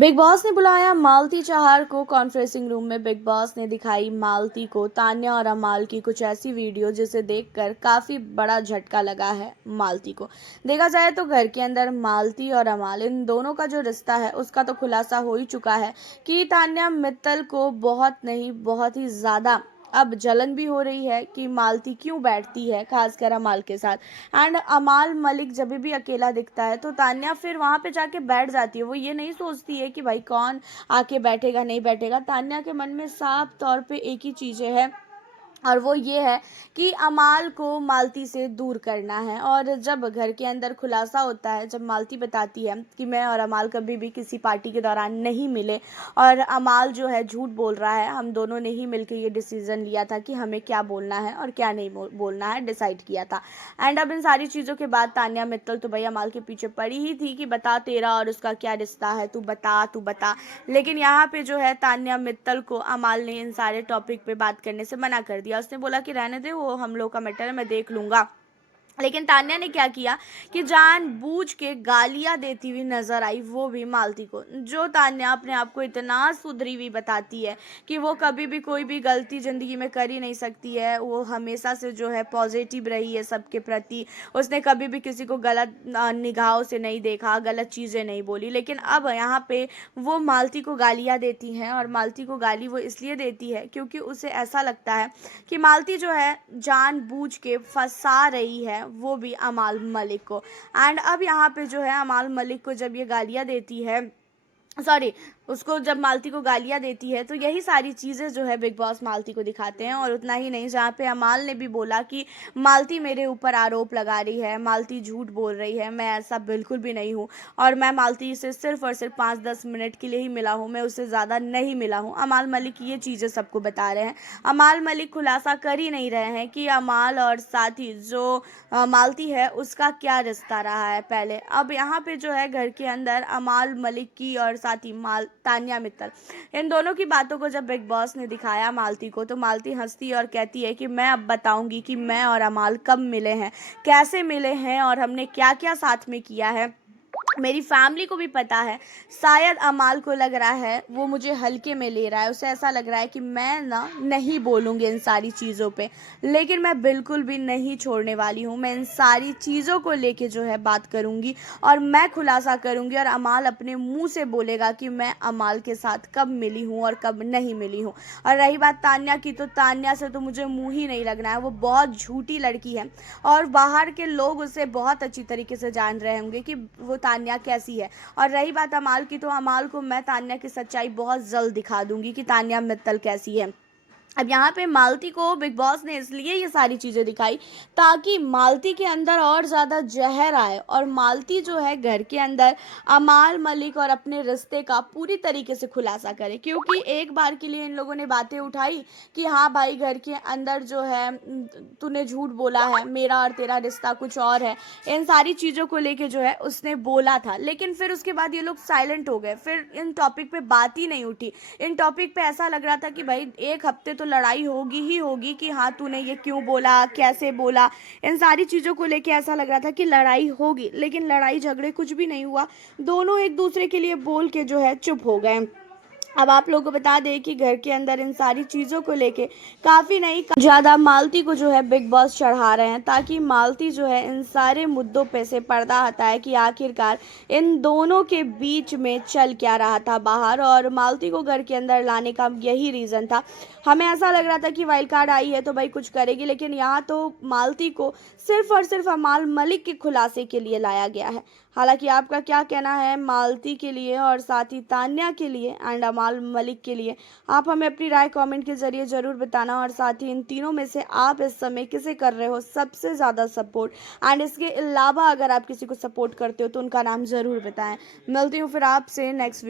Big boss ने बुलाया मालती चाहर को कॉन्फ्रेंसिंग रूम में। बिग बॉस ने दिखाई मालती को तान्या और अमाल की कुछ ऐसी वीडियो जिसे देखकर काफी बड़ा झटका लगा है मालती को। देखा जाए तो घर के अंदर मालती और अमाल इन दोनों का जो रिश्ता है उसका तो खुलासा हो ही चुका है कि तान्या मित्तल को बहुत नहीं बहुत ही ज्यादा अब जलन भी हो रही है कि मालती क्यों बैठती है खासकर अमाल के साथ। एंड अमाल मलिक जब भी अकेला दिखता है तो तान्या फिर वहां पे जाके बैठ जाती है। वो ये नहीं सोचती है कि भाई कौन आके बैठेगा नहीं बैठेगा। तान्या के मन में साफ तौर पे एक ही चीज़ है और वो ये है कि अमाल को मालती से दूर करना है। और जब घर के अंदर खुलासा होता है, जब मालती बताती है कि मैं और अमाल कभी भी किसी पार्टी के दौरान नहीं मिले और अमाल जो है झूठ बोल रहा है, हम दोनों ने ही मिलकर ये डिसीजन लिया था कि हमें क्या बोलना है और क्या नहीं बोलना है, डिसाइड किया था। एंड अब इन सारी चीज़ों के बाद तान्या मित्तल तो भाई अमाल के पीछे पड़ी ही थी कि बता तेरा और उसका क्या रिश्ता है, तू बता। लेकिन यहाँ पे जो है तान्या मित्तल को अमाल ने इन सारे टॉपिक पे बात करने से मना कर दिया। उसने बोला कि रहने दे, वो हम लोग का मैटर है, मैं देख लूंगा। लेकिन तान्या ने क्या किया कि जानबूझ के गालियां देती हुई नजर आई, वो भी मालती को। जो तान्या अपने आप को इतना सुधरी हुई बताती है कि वो कभी भी कोई भी गलती जिंदगी में कर ही नहीं सकती है। वो हमेशा से जो है पॉजिटिव रही है सबके प्रति। उसने कभी भी किसी को गलत निगाहों से नहीं देखा, गलत चीज़ें नहीं बोली। लेकिन अब यहाँ पे वो मालती को गालियाँ देती हैं और मालती को गाली वो इसलिए देती है क्योंकि उसे ऐसा लगता है कि मालती जो है जानबूझ के फंसा रही है, वो भी अमाल मलिक को। एंड अब यहाँ पे जो है अमाल मलिक को जब ये गालियाँ देती है, सॉरी, उसको जब मालती को गालियाँ देती है, तो यही सारी चीज़ें जो है बिग बॉस मालती को दिखाते हैं। और उतना ही नहीं, जहाँ पे अमाल ने भी बोला कि मालती मेरे ऊपर आरोप लगा रही है, मालती झूठ बोल रही है, मैं ऐसा बिल्कुल भी नहीं हूँ और मैं मालती से सिर्फ और सिर्फ 5-10 मिनट के लिए ही मिला हूँ, मैं उससे ज़्यादा नहीं मिला हूँ। अमाल मलिक ये चीज़ें सबको बता रहे हैं। अमाल मलिक खुलासा कर ही नहीं रहे हैं कि अमाल और साथ ही जो मालती है उसका क्या रिश्ता रहा है पहले। अब यहाँ पे जो है घर के अंदर अमाल मलिक की और साथ ही तान्या मित्तल, इन दोनों की बातों को जब बिग बॉस ने दिखाया मालती को, तो मालती हंसती और कहती है कि मैं अब बताऊंगी कि मैं और अमाल कब मिले हैं, कैसे मिले हैं और हमने क्या क्या साथ में किया है। मेरी फैमिली को भी पता है। शायद अमाल को लग रहा है वो मुझे हल्के में ले रहा है, उसे ऐसा लग रहा है कि मैं ना नहीं बोलूँगी इन सारी चीज़ों पे, लेकिन मैं बिल्कुल भी नहीं छोड़ने वाली हूँ। मैं इन सारी चीज़ों को लेके जो है बात करूँगी और मैं खुलासा करूँगी और अमाल अपने मुंह से बोलेगा कि मैं अमाल के साथ कब मिली हूँ और कब नहीं मिली हूँ। और रही बात तान्या की, तो तान्या से तो मुझे मुँह ही नहीं लगना है। वो बहुत झूठी लड़की है और बाहर के लोग उसे बहुत अच्छी तरीके से जान रहे होंगे कि वो तान्या कैसी है। और रही बात अमाल की, तो अमाल को मैं तान्या की सच्चाई बहुत जल्द दिखा दूंगी कि तान्या मित्तल कैसी है। अब यहाँ पे मालती को बिग बॉस ने इसलिए ये सारी चीज़ें दिखाई ताकि मालती के अंदर और ज़्यादा जहर आए और मालती जो है घर के अंदर अमाल मलिक और अपने रिश्ते का पूरी तरीके से खुलासा करे। क्योंकि एक बार के लिए इन लोगों ने बातें उठाई कि हाँ भाई घर के अंदर जो है तूने झूठ बोला है, मेरा और तेरा रिश्ता कुछ और है, इन सारी चीज़ों को लेके जो है उसने बोला था। लेकिन फिर उसके बाद ये लोग साइलेंट हो गए, फिर इन टॉपिक पे बात ही नहीं उठी। इन टॉपिक पे ऐसा लग रहा था कि भाई एक हफ्ते तो लड़ाई होगी ही होगी कि हाँ तूने ये क्यों बोला, कैसे बोला। इन सारी चीज़ों को लेके ऐसा लग रहा था कि लड़ाई होगी, लेकिन लड़ाई झगड़े कुछ भी नहीं हुआ। दोनों एक दूसरे के लिए बोल के जो है चुप हो गए। अब आप लोगों को बता दें कि घर के अंदर इन सारी चीज़ों को लेके काफ़ी नहीं ज़्यादा मालती को जो है बिग बॉस चढ़ा रहे हैं ताकि मालती जो है इन सारे मुद्दों पे से पर्दा हटाए कि आखिरकार इन दोनों के बीच में चल क्या रहा था बाहर। और मालती को घर के अंदर लाने का यही रीज़न था। हमें ऐसा लग रहा था कि वाइल्ड कार्ड आई है तो भाई कुछ करेगी, लेकिन यहाँ तो मालती को सिर्फ और सिर्फ अमाल मलिक के खुलासे के लिए लाया गया है। हालांकि आपका क्या कहना है मालती के लिए और साथ ही तान्या के लिए एंड अमाल मलिक के लिए, आप हमें अपनी राय कमेंट के जरिए ज़रूर बताना। और साथ ही इन तीनों में से आप इस समय किसे कर रहे हो सबसे ज़्यादा सपोर्ट, एंड इसके अलावा अगर आप किसी को सपोर्ट करते हो तो उनका नाम ज़रूर बताएं। मिलती हूँ फिर आपसे नेक्स्ट वीडियो।